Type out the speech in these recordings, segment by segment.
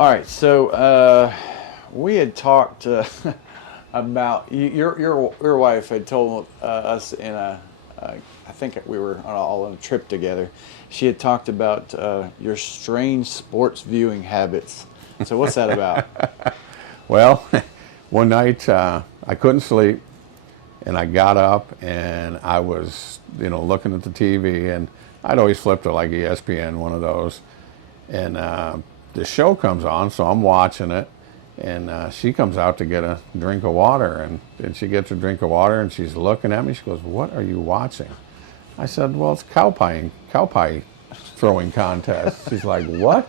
All right, so we had talked about your wife had told us in I think we were all on a trip together. She had talked about your strange sports viewing habits. So what's that about? Well, one night I couldn't sleep, and I got up and I was, looking at the TV, and I'd always flip to like ESPN, one of those, and the show comes on, so I'm watching it, and she comes out to get a drink of water, and she gets a drink of water, and she's looking at me. She goes, "What are you watching?" I said, "Well, it's cow pie throwing contest." She's like, "What?"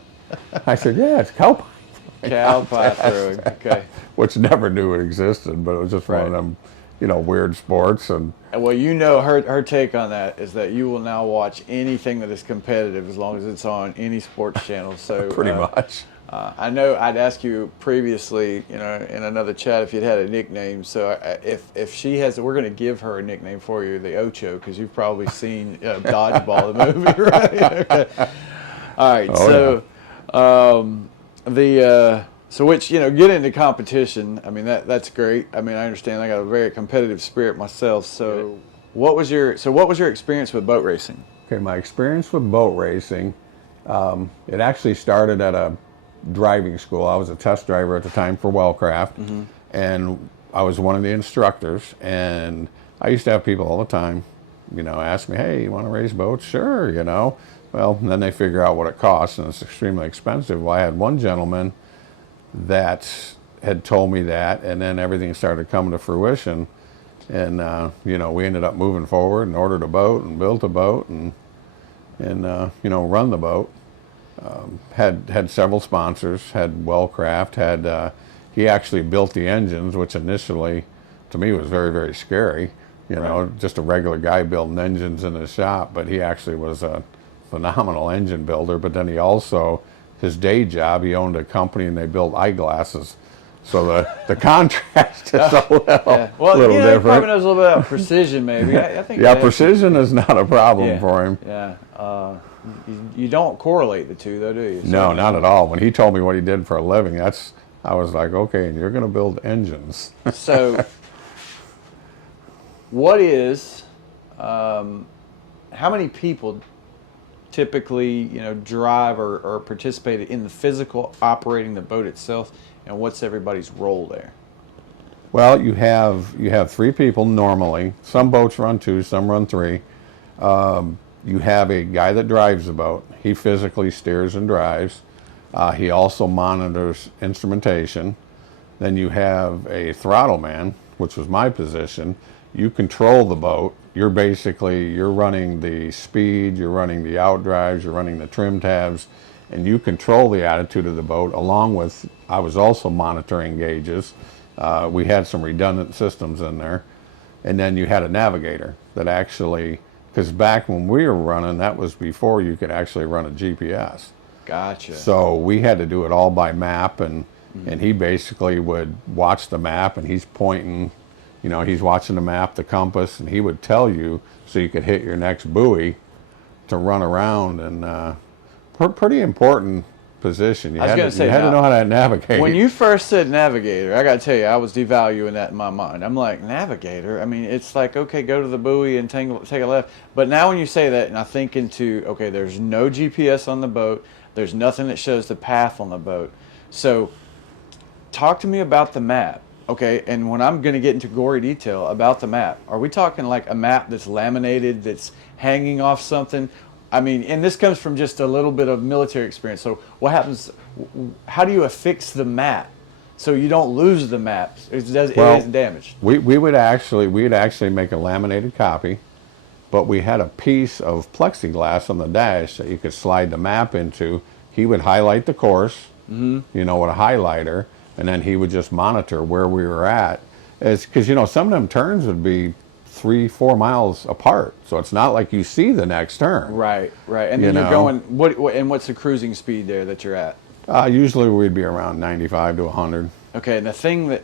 I said, "Yeah, it's cow pie." Cow pie throwing. Okay. Which never knew it existed, but it was just one of them, weird sports. And well, her take on that is that you will now watch anything that is competitive as long as it's on any sports channel. So pretty much. I know I'd asked you previously, in another chat if you'd had a nickname. So if she has, we're going to give her a nickname for you, the Ocho, because you've probably seen Dodgeball, the movie, right? Okay. All right. So which get into competition. I mean that's great. I mean I understand. I got a very competitive spirit myself. So what was your experience with boat racing? Okay, my experience with boat racing, it actually started at a driving school. I was a test driver at the time for Wellcraft, and I was one of the instructors. And I used to have people all the time, ask me, "Hey, you want to race boats?" Sure, Well, then they figure out what it costs, and it's extremely expensive. Well, I had one gentleman that had told me that, and then everything started coming to fruition, and we ended up moving forward and ordered a boat and built a boat and run the boat. Had several sponsors, had Wellcraft, he actually built the engines, which initially to me was very, very scary. Just a regular guy building engines in his shop, but he actually was a phenomenal engine builder. But then he also, his day job, he owned a company and they built eyeglasses. So the contrast is a little different. He probably knows a little bit about precision, maybe. I think. Yeah, precision is not a problem for him. Yeah. You don't correlate the two, though, do you? No, not at all. When he told me what he did for a living, I was like, okay, and you're going to build engines. So, what is, how many people typically, drive or participate in the physical operating the boat itself, and what's everybody's role there? Well, you have 3 people normally. Some boats run 2, some run 3. You have a guy that drives the boat. He physically steers and drives. He also monitors instrumentation. Then you have a throttle man, which was my position. You control the boat. You're running the speed, you're running the outdrives, you're running the trim tabs, and you control the attitude of the boat, along with, I was also monitoring gauges. We had some redundant systems in there. And then you had a navigator that actually, because back when we were running, that was before you could actually run a GPS. Gotcha. So we had to do it all by map, and he basically would watch the map, and he's pointing, he's watching the map, the compass, and he would tell you so you could hit your next buoy to run around. And pretty important position. You had to know how to navigate. When you first said navigator, I got to tell you, I was devaluing that in my mind. I'm like, navigator? I mean, it's like, okay, go to the buoy and take a left. But now when you say that, and I think into, okay, there's no GPS on the boat. There's nothing that shows the path on the boat. So talk to me about the map. Okay, and when I'm going to get into gory detail about the map, are we talking like a map that's laminated, that's hanging off something? I mean, and this comes from just a little bit of military experience. So what happens, how do you affix the map so you don't lose the map? It isn't damaged. We'd actually make a laminated copy, but we had a piece of plexiglass on the dash that you could slide the map into. He would highlight the course, with a highlighter, and then he would just monitor where we were at. It's because, some of them turns would be 3-4 miles apart, so it's not like you see the next turn. Right. And then you're going. What's the cruising speed there that you're at? Usually we'd be around 95 to 100. Okay, and the thing that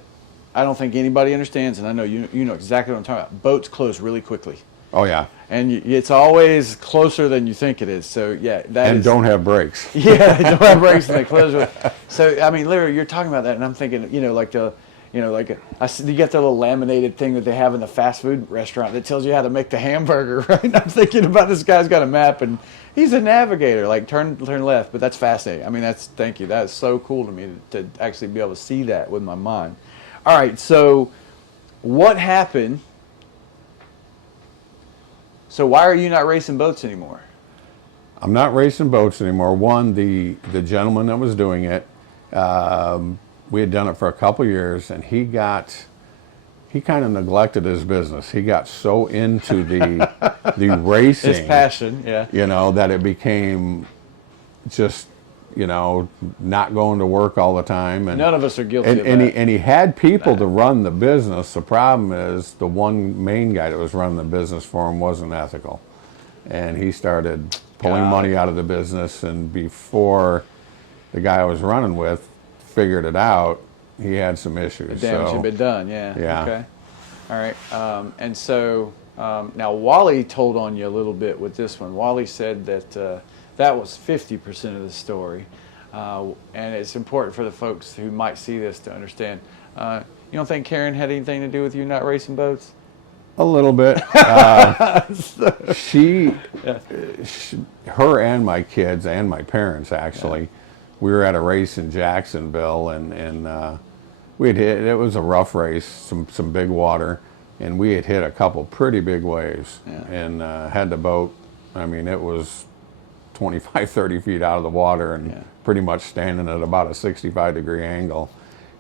I don't think anybody understands, and I know you know exactly what I'm talking about. Boats close really quickly. Oh yeah. And it's always closer than you think it is. So yeah, And don't have brakes. Yeah, they don't have brakes and they close with. So I mean, literally, you're talking about that, and I'm thinking, you get the little laminated thing that they have in the fast food restaurant that tells you how to make the hamburger, right? And I'm thinking about this guy's got a map and he's a navigator, like turn left. But that's fascinating. I mean, thank you. That's so cool to me to actually be able to see that with my mind. All right, so what happened? So why are you not racing boats anymore? I'm not racing boats anymore. One, the gentleman that was doing it, we had done it for a couple years, and he kind of neglected his business. He got so into the racing, His passion, yeah. That it became just, not going to work all the time. And none of us are guilty of that. And he had people to run the business. The problem is the one main guy that was running the business for him wasn't ethical. And he started pulling money out of the business, and before the guy I was running with figured it out, he had some issues. The damage had been done, yeah. Yeah. Okay. All right. And so now Wally told on you a little bit with this one. Wally said that that was 50% of the story. And it's important for the folks who might see this to understand. You don't think Karen had anything to do with you not racing boats? A little bit. Her and my kids and my parents, actually, we were at a race in Jacksonville, and we had hit, it was a rough race, some big water, and we had hit a couple pretty big waves, and had the boat, I mean, it was 25, 30 feet out of the water, and pretty much standing at about a 65-degree angle,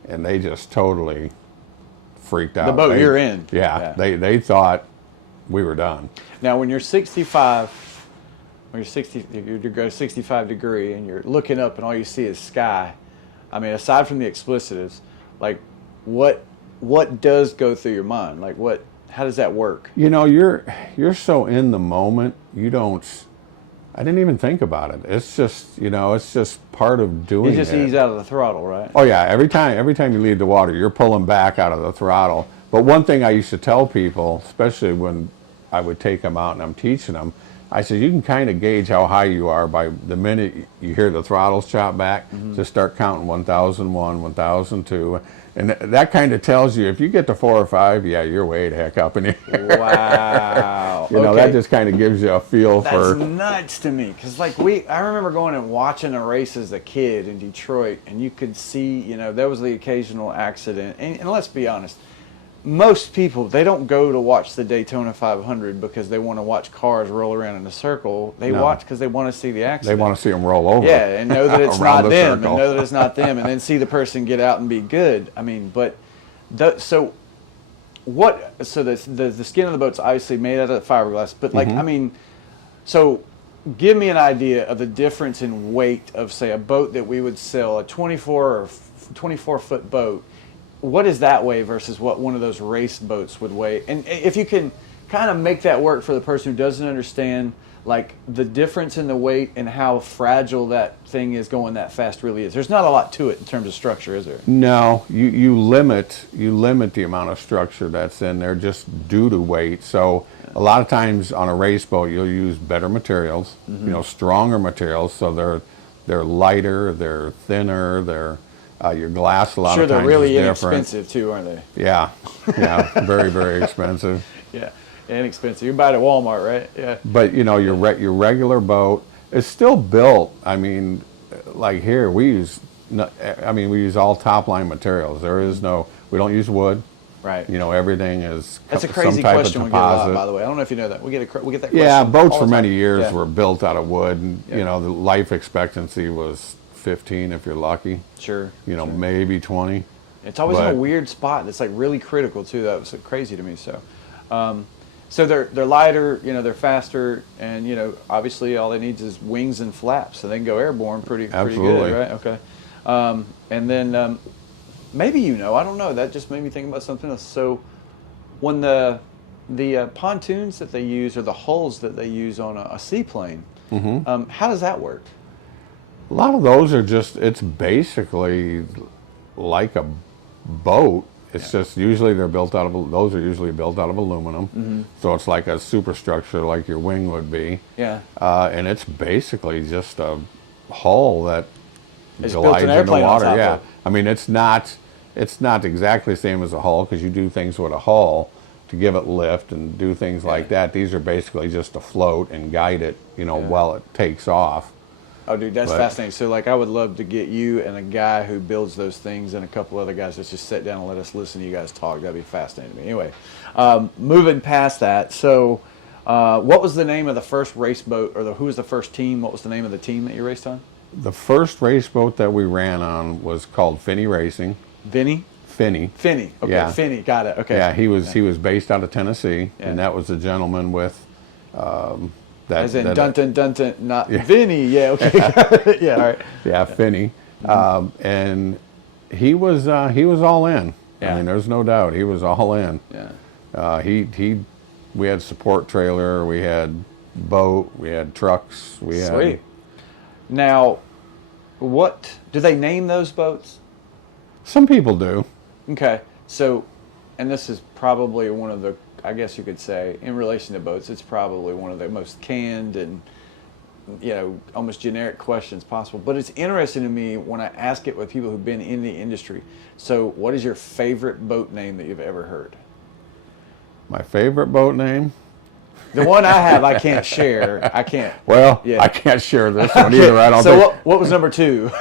and they just totally freaked out. The boat you're in. Yeah, they thought we were done. Now, when you're 65, you go 65 degree and you're looking up and all you see is sky. I mean, aside from the explicitives, like what does go through your mind? Like how does that work? You're so in the moment. I didn't even think about it. It's just, it's just part of doing it. You just ease out of the throttle, right? Oh yeah, every time you leave the water, you're pulling back out of the throttle. But one thing I used to tell people, especially when I would take them out and I'm teaching them, I said, you can kind of gauge how high you are by the minute you hear the throttles chop back. Just start counting 1001, 1002. And that kind of tells you, if you get to 4 or 5, yeah, you're way the heck up in the air. Wow. That just kind of gives you a feel for... That's nuts to me. Because I remember going and watching a race as a kid in Detroit, and you could see, there was the occasional accident. And let's be honest, most people, they don't go to watch the Daytona 500 because they want to watch cars roll around in a circle. They watch because they want to see the accident. They want to see them roll over. Yeah, and know that it's not them, circle. and know that it's not them, and then see the person get out and be good. I mean, the skin of the boat's obviously made out of fiberglass, but I mean, so give me an idea of the difference in weight of, say, a boat that we would sell, a 24-foot boat. What does that weigh versus what one of those race boats would weigh? And if you can kind of make that work for the person who doesn't understand, like, the difference in the weight and how fragile that thing is going that fast really is. There's not a lot to it in terms of structure, is there? No, you limit the amount of structure that's in there just due to weight. So a lot of times on a race boat, you'll use better materials, stronger materials. So they're lighter, they're thinner, your glass a lot of times they're really is different. Inexpensive too, aren't they? Yeah, very, very expensive. Yeah, inexpensive. You buy it at Walmart, right? Yeah. But your regular boat is still built. I mean, like here we use all top line materials. We don't use wood. Right. Everything is That's a some crazy type question of we get a lot, composite. by the way. I don't know if you know that. We get that question. Yeah, boats all for the many time. years were built out of wood, and the life expectancy was 15 if you're lucky. Sure. Maybe 20. It's always in a weird spot. It's like really critical too. That was crazy to me. So they're lighter, they're faster, and obviously all they need is wings and flaps, so they can go airborne pretty good, right? Okay. And then maybe I don't know. That just made me think about something else. So when the pontoons that they use or the hulls that they use on a seaplane, how does that work? A lot of those are it's basically like a boat. It's just usually those are usually built out of aluminum. So it's like a superstructure like your wing would be. Yeah. And it's basically just a hull that It's built an glides in the airplane on water. top Yeah. of it. I mean, it's not exactly the same as a hull because you do things with a hull to give it lift and do things like that. These are basically just to float and guide it, while it takes off. Oh, dude, that's fascinating. So, like, I would love to get you and a guy who builds those things and a couple other guys that just sit down and let us listen to you guys talk. That'd be fascinating to me. Anyway, moving past that, so what was the name of the first race boat, or who was the first team? What was the name of the team that you raced on? The first race boat that we ran on was called Finney Racing. Vinny? Finney. Finney. Okay, Yeah. Finney. Got it. Okay. Yeah, he was based out of Tennessee, and that was a gentleman with that. As in Dunton, not Vinny. Yeah. Okay. Yeah. All right. Yeah, Finney, and he was all in. Yeah. I mean, there's no doubt he was all in. Yeah. We had support trailer, we had boat, we had trucks, we had. Sweet. Now, what do they name those boats? Some people do. Okay, so, and this is probably one of the, I guess you could say, in relation to boats, it's probably one of the most canned and, almost generic questions possible. But it's interesting to me when I ask it with people who've been in the industry. So, what is your favorite boat name that you've ever heard? My favorite boat name? The one I have, I can't share. I can't. Well, Yeah. I can't share this one either. I don't so think. what was number 2?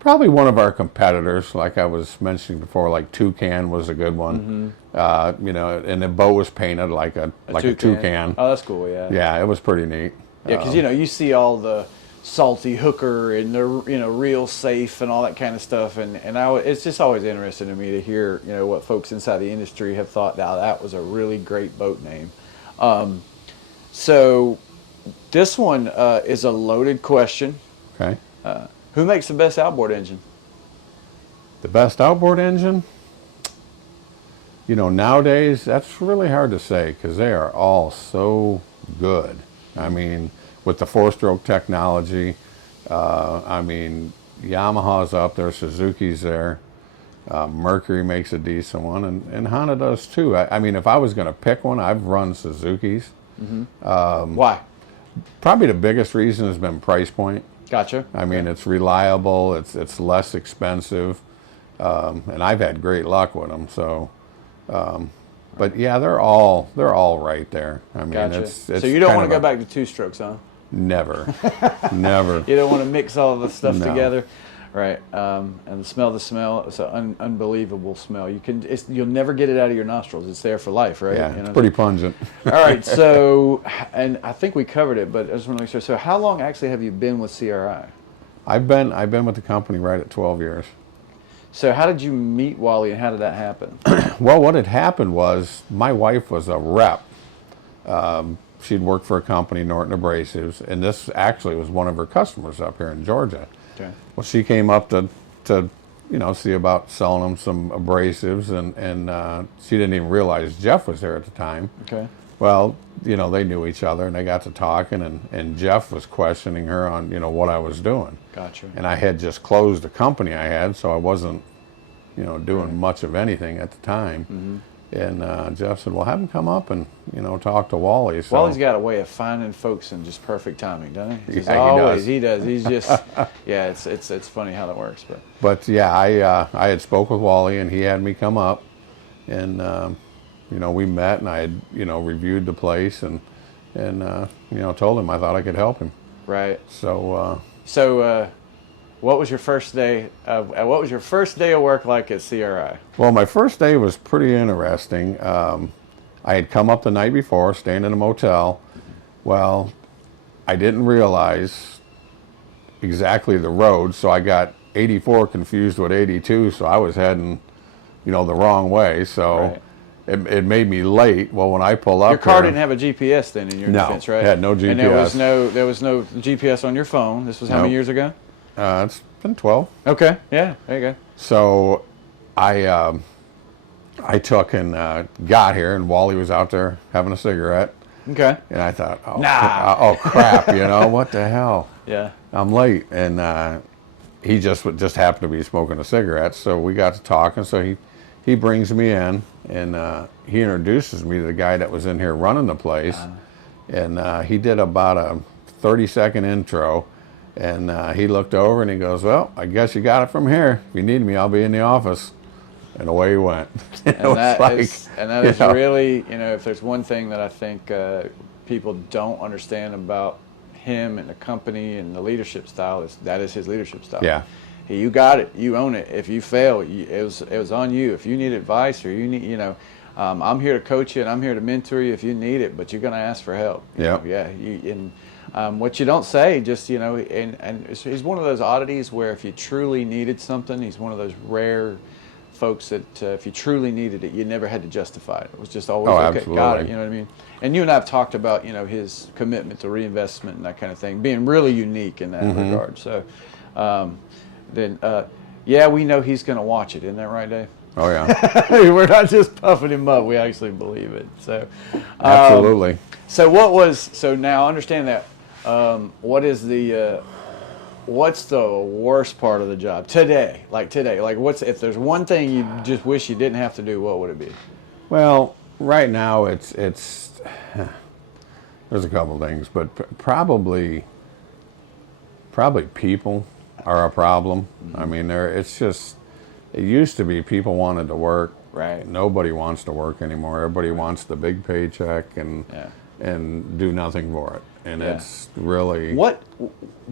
Probably one of our competitors, like I was mentioning before, like Toucan was a good one. And the boat was painted like a toucan. Oh, that's cool. Yeah. Yeah, it was pretty neat. Yeah, because you see all the salty hooker and the real safe and all that kind of stuff, and it's just always interesting to me to hear what folks inside the industry have thought. Now that was a really great boat name. So this one is a loaded question. Okay. Who makes the best outboard engine? The best outboard engine? Nowadays that's really hard to say because they are all so good. I mean, with the 4-stroke technology, Yamaha's up there, Suzuki's there, Mercury makes a decent one, and Honda does too. I mean, if I was going to pick one, I've run Suzuki's. Why? Probably the biggest reason has been price point. Gotcha. I mean, it's reliable, it's less expensive, and I've had great luck with them. So, but yeah, they're all right there. I mean, Gotcha. it's so you don't want to go back to 2-strokes, huh? Never, never. You don't want to mix all the stuff No. together, right? And the smell, it's an unbelievable smell. You'll never get it out of your nostrils. It's there for life, right? Yeah, it's pretty pungent. All right, so, and I think we covered it, but I just want to make sure. So how long actually have you been with CRI? I've been with the company right at 12 years. So how did you meet Wally, and how did that happen? Well, what had happened was my wife was a rep. She'd worked for a company, Norton Abrasives, and this actually was one of her customers up here in Georgia. Okay. Well, she came up to see about selling them some abrasives, and she didn't even realize Jeff was there at the time. Okay. Well, they knew each other, and they got to talking, and Jeff was questioning her on, what I was doing. Gotcha. And I had just closed the company I had, so I wasn't, doing much of anything at the time. Mm-hmm. And Jeff said, well, have him come up and, talk to Wally. So, Wally's got a way of finding folks in just perfect timing, doesn't he? Yeah, he does. He's just, yeah, it's funny how that works. But yeah, I had spoke with Wally, and he had me come up, and we met, and I had reviewed the place, and told him I thought I could help him. Right. So what was your first day of work like at CRI? well, my first day was pretty interesting. I had come up the night before, staying in a motel. Well, I didn't realize exactly the road, so I got 84 confused with 82, so I was heading, the wrong way. So. Right. It made me late. Well, when I pull up, Your car didn't have a GPS then in your defense, right? No, it had no GPS. And there was no GPS on your phone. This was how many years ago? It's been 12. Okay, yeah, there you go. So I took and got here, and Wally was out there having a cigarette. Okay. And I thought, oh, Nah. oh crap, what the hell? Yeah. I'm late. And he just happened to be smoking a cigarette, so we got to talking. So he brings me in, and he introduces me to the guy that was in here running the place, and he did about a 30-second intro, and he looked over and he goes, "Well, I guess you got it from here. If you need me, I'll be in the office." And away he went. And that is really, if there's one thing that I think people don't understand about him and the company and the leadership style, that is his leadership style. Yeah. Hey, you got it. You own it. If you fail, it was on you. If you need advice or you need, I'm here to coach you and I'm here to mentor you if you need it, but you're going to ask for help. Yeah. What you don't say, just, and he's one of those oddities where if you truly needed something, he's one of those rare folks that if you truly needed it, you never had to justify it. It was just always, okay, absolutely. got it, you know what I mean? And you and I have talked about, his commitment to reinvestment and that kind of thing, being really unique in that regard. So we know he's going to watch it. Isn't that right, Dave? Oh, yeah. We're not just puffing him up. We actually believe it. So Absolutely. So now understand that. What's the worst part of the job today? Like if there's one thing you just wish you didn't have to do, what would it be? Well, right now it's there's a couple things, but probably people are a problem. I mean, it used to be people wanted to work. Right. Nobody wants to work anymore. Everybody wants the big paycheck and do nothing for it. And it's really... What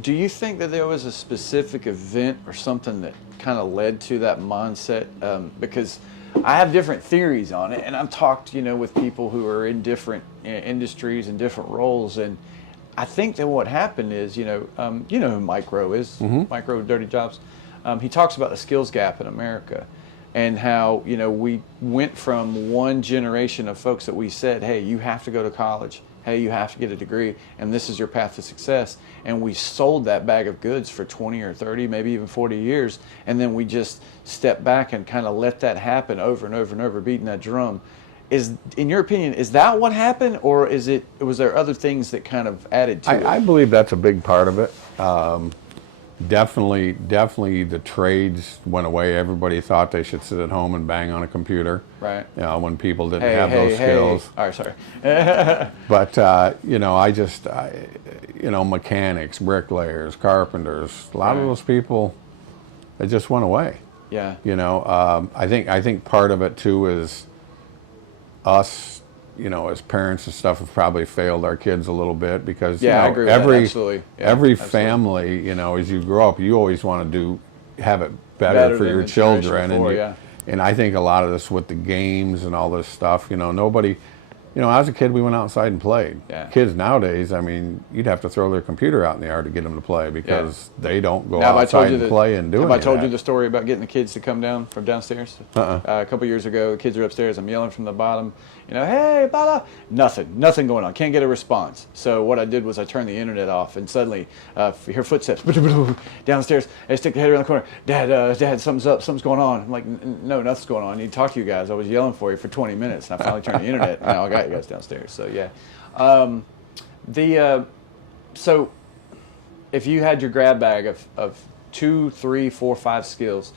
do you think that there was a specific event or something that kind of led to that mindset? Because I have different theories on it, and I've talked, with people who are in different industries and different roles, and I think that what happened is, who Micro is, Micro Dirty Jobs. He talks about the skills gap in America and how, we went from one generation of folks that we said, hey, you have to go to college. Hey, you have to get a degree, and this is your path to success. And we sold that bag of goods for 20 or 30, maybe even 40 years, and then we just stepped back and kind of let that happen over and over and over, beating that drum. In your opinion, is that what happened, or was there other things that kind of added to it? I believe that's a big part of it. Definitely the trades went away. Everybody thought they should sit at home and bang on a computer. Right. When people didn't have those skills. All right, sorry. But, mechanics, bricklayers, carpenters, a lot of those people, they just went away. Yeah. I think part of it too is us, as parents and stuff, have probably failed our kids a little bit because I agree with that. Absolutely. Yeah, every family, as you grow up, you always want to have it better for your children, and I think a lot of this with the games and all this stuff, nobody. As a kid, we went outside and played. Yeah. Kids nowadays, I mean, you'd have to throw their computer out in the yard to get them to play because they don't go outside and play and do anything. Have I told you the story about getting the kids to come down from downstairs? A couple years ago, the kids are upstairs. I'm yelling from the bottom, hey, blah, blah. Nothing going on. Can't get a response. So what I did was I turned the internet off, and suddenly hear footsteps downstairs. I stick the head around the corner. Dad, something's up. Something's going on. I'm like, no, nothing's going on. I need to talk to you guys. I was yelling for you for 20 minutes, and I finally turned the internet. And now I got you guys downstairs. So yeah, so if you had your grab bag of 2, 3, 4, 5 skills,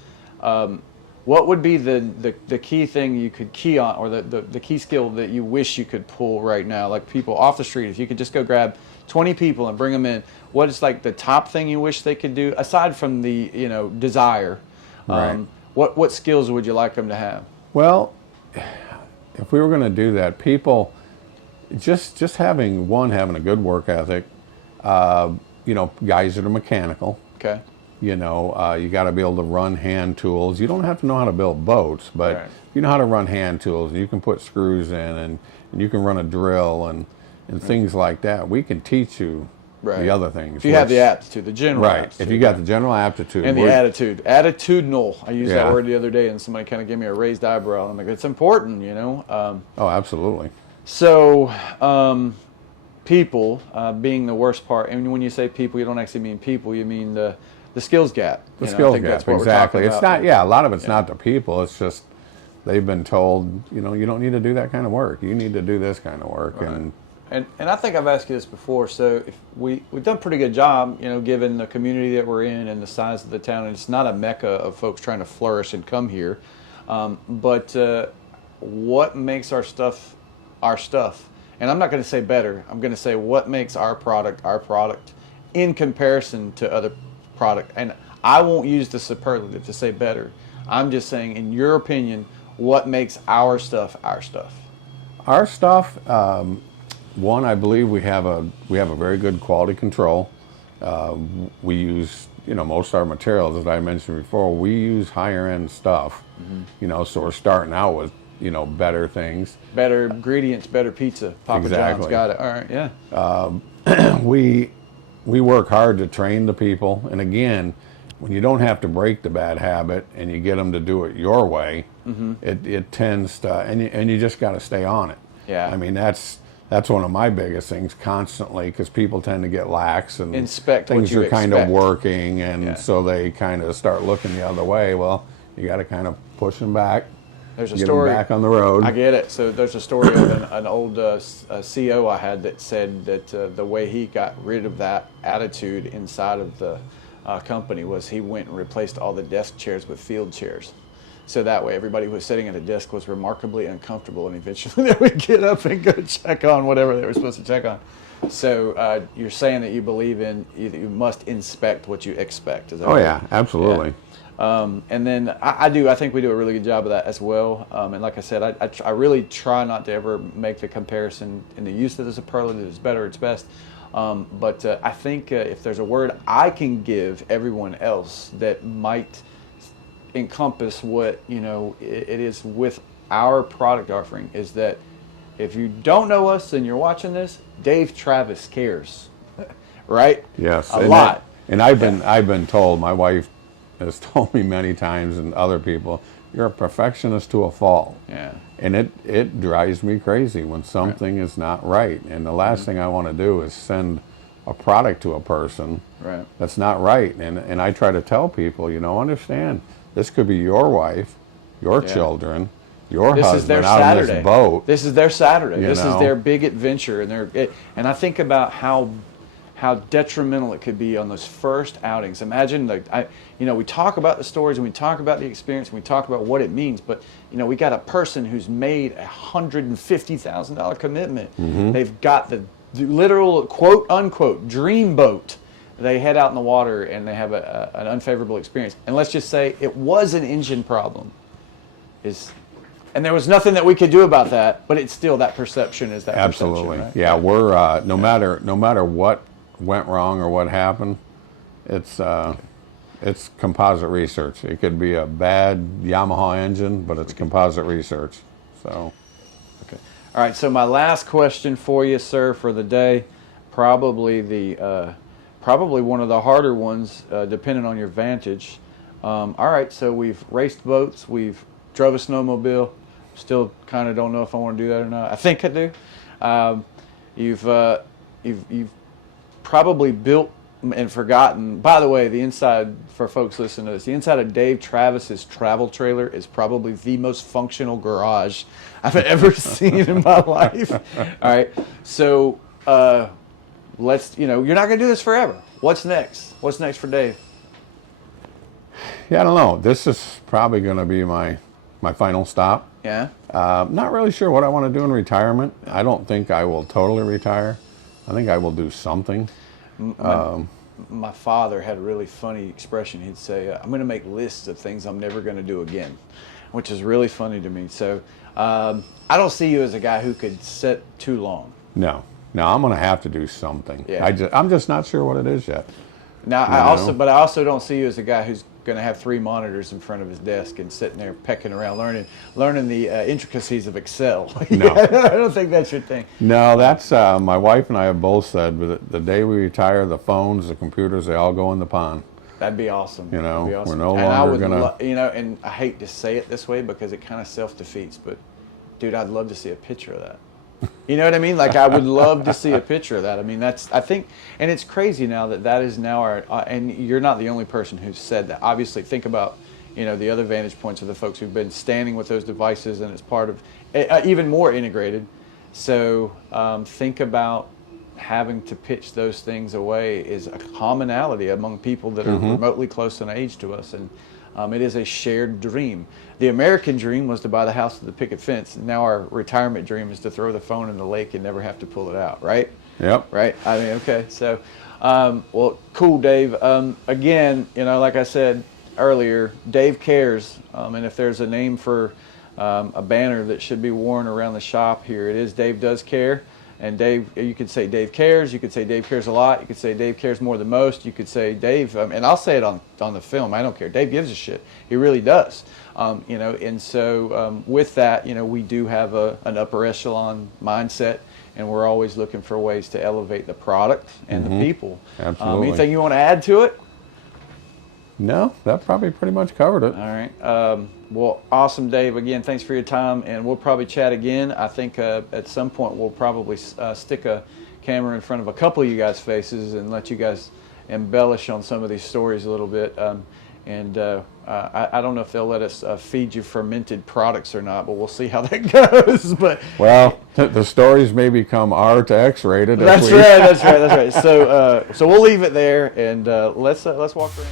what would be the key thing you could key on, or the key skill that you wish you could pull right now? Like people off the street, if you could just go grab 20 people and bring them in, what is like the top thing you wish they could do aside from the desire? Right. What skills would you like them to have? Well, if we were going to do that, people just having a good work ethic, guys that are mechanical. Okay. You got to be able to run hand tools. You don't have to know how to build boats, but you know how to run hand tools, and you can put screws in, and you can run a drill and things like that. We can teach you the other things. If you have the aptitude, the general aptitude. If you got the general aptitude. And the attitude. Attitudinal. I used that word the other day, and somebody kind of gave me a raised eyebrow. I'm like, it's important, Oh, absolutely. So, people being the worst part, and when you say people, you don't actually mean people, you mean the skills gap. The skills gap, exactly. It's not, a lot of it's not the people, it's just they've been told, you don't need to do that kind of work. You need to do this kind of work. Right. And And I think I've asked you this before. So if we've done a pretty good job, given the community that we're in and the size of the town. And it's not a mecca of folks trying to flourish and come here. But what makes our stuff our stuff? And I'm not going to say better. I'm going to say what makes our product in comparison to other product. And I won't use the superlative to say better. I'm just saying, in your opinion, what makes our stuff our stuff? Our stuff, one, I believe we have a very good quality control. We use, most of our materials, as I mentioned before, we use higher end stuff. So we're starting out with, better things. Better ingredients, better pizza. Papa John's got it. All right, yeah. We work hard to train the people, and again, when you don't have to break the bad habit and you get them to do it your way, it tends to, and you just got to stay on it. Yeah. I mean, that's one of my biggest things constantly, because people tend to get lax and inspect things what you are kind expect. of working, and so they kind of start looking the other way. Well, you got to kind of push them back. There's a get story them back on the road. I get it. So there's a story of an old CO I had that said that the way he got rid of that attitude inside of the company was he went and replaced all the desk chairs with field chairs. So that way everybody who was sitting at a desk was remarkably uncomfortable, and eventually they would get up and go check on whatever they were supposed to check on. So you're saying that you believe in you must inspect what you expect. Is that right? Yeah, absolutely. Yeah. And then I think we do a really good job of that as well. And like I said, I really try not to ever make the comparison in the use of the superlative. It's better, it's best. But I think if there's a word I can give everyone else that might encompass what it is with our product offering, is that if you don't know us and you're watching this, Dave Travis cares, right? Yes, a lot. And I've been told, my wife has told me many times, and other people, you're a perfectionist to a fault. Yeah. And it drives me crazy when something is not right. And the last thing I want to do is send a product to a person that's not right. And I try to tell people, understand, this could be your wife, your children, your husband out on this boat. This is their Saturday. This is their big adventure, and I think about how detrimental it could be on those first outings. Imagine, we talk about the stories and we talk about the experience and we talk about what it means, but we got a person who's made a $150,000 commitment. They've got the literal quote unquote dream boat. They head out in the water and they have an unfavorable experience. And let's just say it was an engine problem. And there was nothing that we could do about that, but it's still that perception is that absolutely perception, right? Yeah, we're no matter what went wrong or what happened, it's Composite Research. It could be a bad Yamaha engine, but it's Composite Research. So okay, all right, so my last question for you, sir, for the day, probably one of the harder ones, depending on your vantage. All right, so we've raced boats, we've drove a snowmobile. Still kind of don't know if I want to do that or not. I think I do. You've probably built and forgotten. By the way, the inside, for folks listening to this, the inside of Dave Travis's travel trailer is probably the most functional garage I've ever seen in my life. All right, so let's. You're not going to do this forever. What's next? What's next for Dave? Yeah, I don't know. This is probably going to be my final stop. Yeah. Not really sure what I want to do in retirement. I don't think I will totally retire. I think I will do something. My father had a really funny expression. He'd say, I'm going to make lists of things I'm never going to do again, which is really funny to me. So I don't see you as a guy who could sit too long. No, I'm going to have to do something. Yeah. I'm just not sure what it is yet. Now, I also don't see you as a guy who's going to have 3 monitors in front of his desk and sitting there pecking around learning the intricacies of Excel. No. I don't think that's your thing. No, that's my wife and I have both said the day we retire, the phones, the computers, they all go in the pond. That'd be awesome. We're no and longer gonna. And I hate to say it this way because it kind of self-defeats, but dude, I'd love to see a picture of that. You know what I mean? Like, I would love to see a picture of that. I mean, I think, and it's crazy now that is now our, and you're not the only person who's said that. Obviously, think about, the other vantage points of the folks who've been standing with those devices, and it's part of, even more integrated. So think about having to pitch those things away is a commonality among people that are remotely close in age to us, and it is a shared dream. The American dream was to buy the house with the picket fence, and now our retirement dream is to throw the phone in the lake and never have to pull it out, right? Yep. Right? I mean, okay, so, well, cool, Dave. Again, like I said earlier, Dave cares, and if there's a name for a banner that should be worn around the shop here, it is Dave Does Care. And Dave, you could say Dave cares, you could say Dave cares a lot, you could say Dave cares more than most, you could say Dave, and I'll say it on the film, I don't care, Dave gives a shit, he really does. And so with that, we do have an upper echelon mindset, and we're always looking for ways to elevate the product and the people. Absolutely. Anything you want to add to it? No, that probably pretty much covered it. All right. Well, awesome, Dave. Again, thanks for your time, and we'll probably chat again. I think at some point we'll probably stick a camera in front of a couple of you guys' faces and let you guys embellish on some of these stories a little bit. I don't know if they'll let us feed you fermented products or not, but we'll see how that goes. But well, the stories may become R to X rated. That's right. So we'll leave it there, and let's walk around.